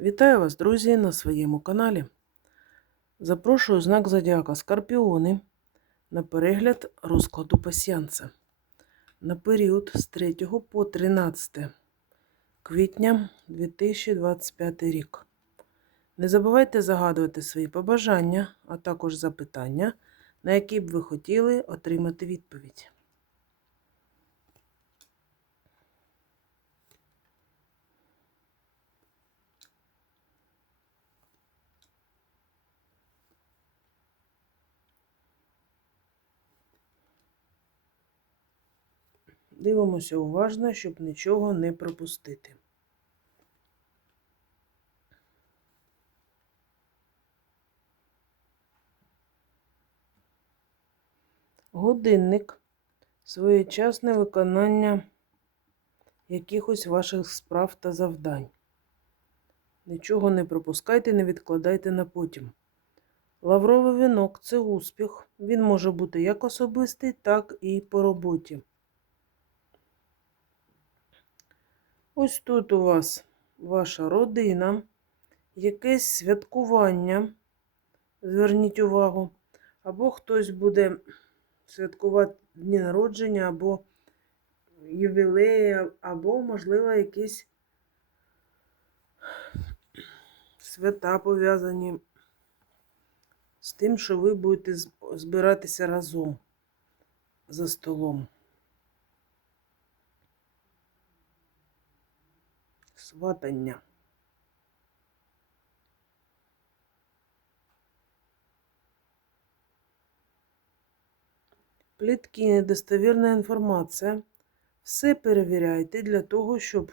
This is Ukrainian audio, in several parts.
Вітаю вас, друзі, на своєму каналі. Запрошую знак Зодіака Скорпіони на перегляд розкладу пасіянса на період з 3 по 13 квітня 2025 рік. Не забувайте загадувати свої побажання, а також запитання, на які б ви хотіли отримати відповідь. Дивимося уважно, щоб нічого не пропустити. Годинник своєчасне виконання якихось ваших справ та завдань. Нічого не пропускайте, не відкладайте на потім. Лавровий вінок це успіх. Він може бути як особистий, так і по роботі. Ось тут у вас ваша родина, якесь святкування. Зверніть увагу, або хтось буде святкувати дні народження, або ювілеї, або, можливо, якісь свята пов'язані з тим, що ви будете збиратися разом за столом. Сватання. Плітки, недостовірна інформація. Все перевіряйте для того, щоб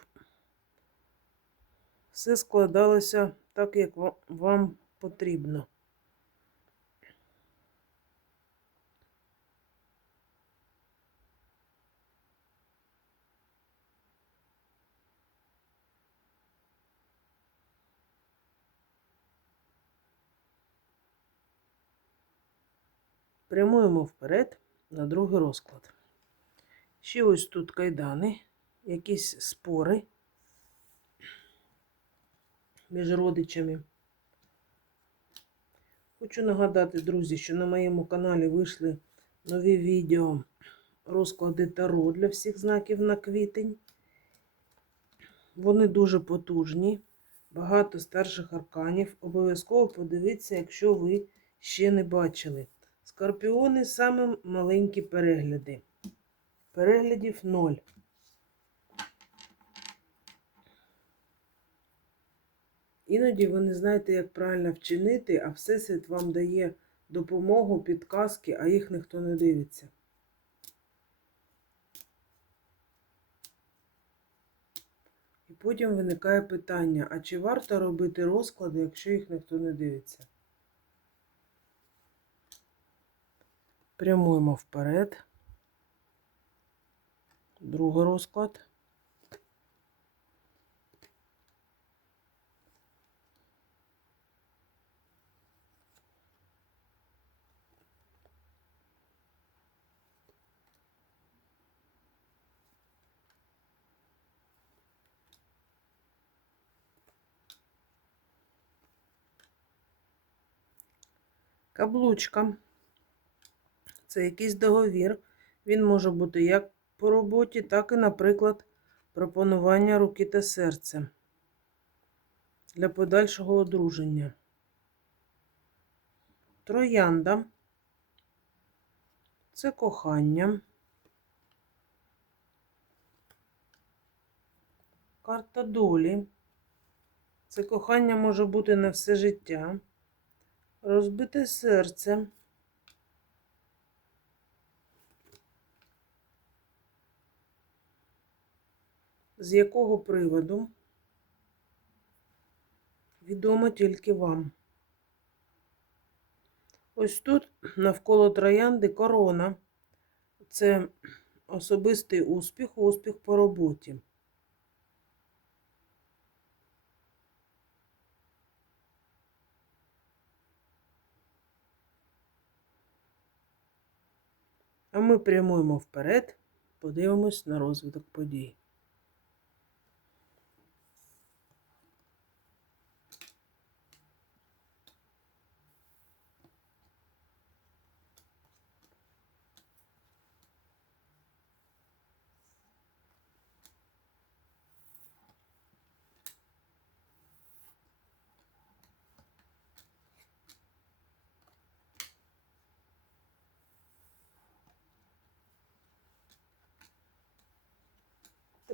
все складалося так, як вам потрібно. Прямуємо вперед на другий розклад. Ще ось тут кайдани, якісь спори між родичами. Хочу нагадати, друзі, що на моєму каналі вийшли нові відео розклади Таро для всіх знаків на квітень. Вони дуже потужні, багато старших арканів. Обов'язково подивіться, якщо ви ще не бачили. Скорпіони саме маленькі перегляди. Переглядів 0. Іноді ви не знаєте, як правильно вчинити, а Всесвіт вам дає допомогу, підказки, а їх ніхто не дивиться. І потім виникає питання: а чи варто робити розклади, якщо їх ніхто не дивиться? Прямуємо вперед. Другий розклад. Каблучка. Це якийсь договір. Він може бути як по роботі, так і, наприклад, пропонування руки та серця для подальшого одруження. Троянда це кохання. Карта долі. Це кохання може бути на все життя. Розбите серце. З якого приводу відомо тільки вам. Ось тут навколо троянди корона. Це особистий успіх, успіх по роботі. А ми прямуємо вперед, подивимось на розвиток подій.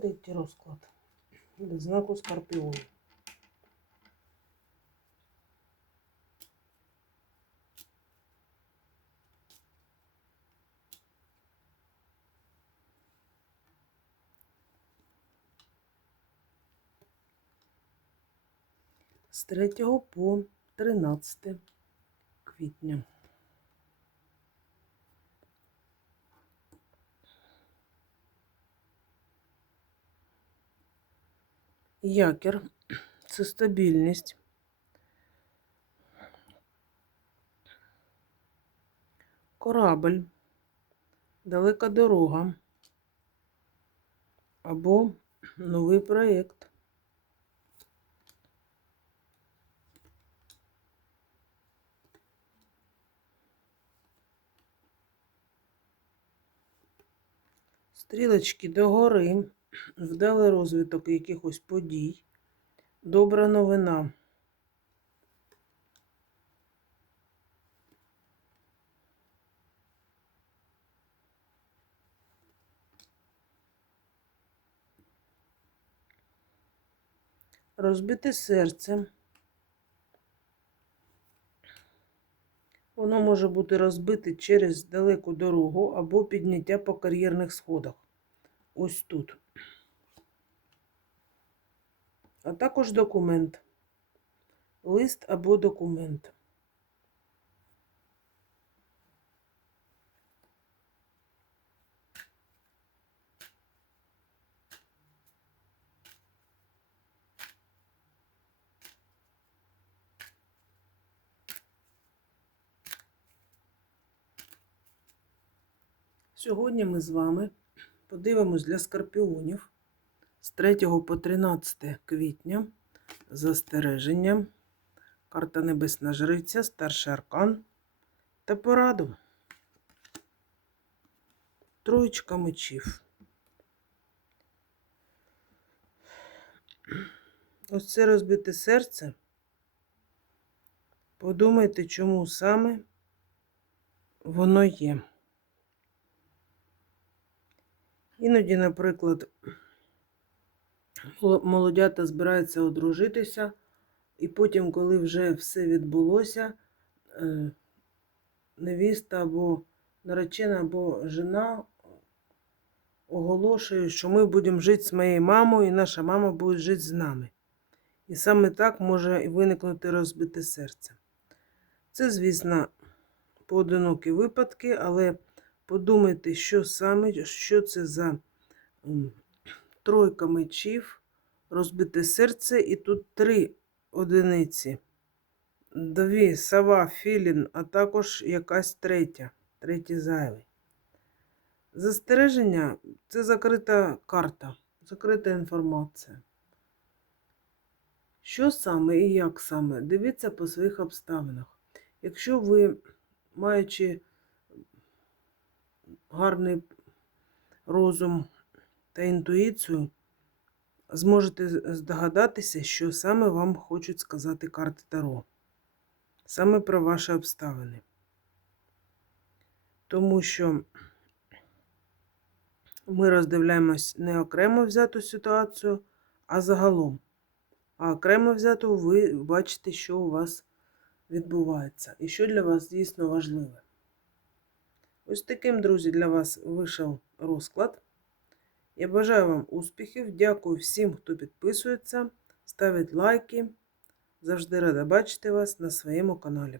Третій розклад. Для знаку Скорпіон. З 3 по 13 квітня. Якір це стабільність. Корабль, далека дорога або новий проєкт. Стрілочки догори, вдалий розвиток якихось подій, добра новина. Розбите серце. Воно може бути розбите через далеку дорогу або підняття по кар'єрних сходах. Ось тут. А також документ. Лист або документ. Сьогодні ми з вами подивимось для скорпіонів 3 по 13 квітня застереження, карта Небесна Жриця, старший аркан та пораду. Троєчка мечів. Ось це розбите серце. Подумайте, чому саме воно є. Іноді, наприклад, молодята збираються одружитися, і потім, коли вже все відбулося, е, невіста або наречена, або жена оголошує, що ми будемо жити з моєю мамою, і наша мама буде жити з нами. І саме так може виникнути розбите серце. Це, звісно, поодинокі випадки, але подумайте, що саме, що це за тройка мечів, розбите серце, і тут три одиниці. Дві сова, філін, а також якась третя, третій зайвий. Застереження це закрита карта, закрита інформація. Що саме і як саме? Дивіться по своїх обставинах. Якщо ви, маючи гарний розум та інтуїцію, зможете здогадатися, що саме вам хочуть сказати карти Таро. Саме про ваші обставини. Тому що ми роздивляємось не окремо взяту ситуацію, а загалом. А окремо взяту ви бачите, що у вас відбувається і що для вас дійсно важливе. Ось таким, друзі, для вас вийшов розклад. Я бажаю вам успіхів. Дякую всім, хто підписується, ставить лайки. Завжди рада бачити вас на своєму каналі.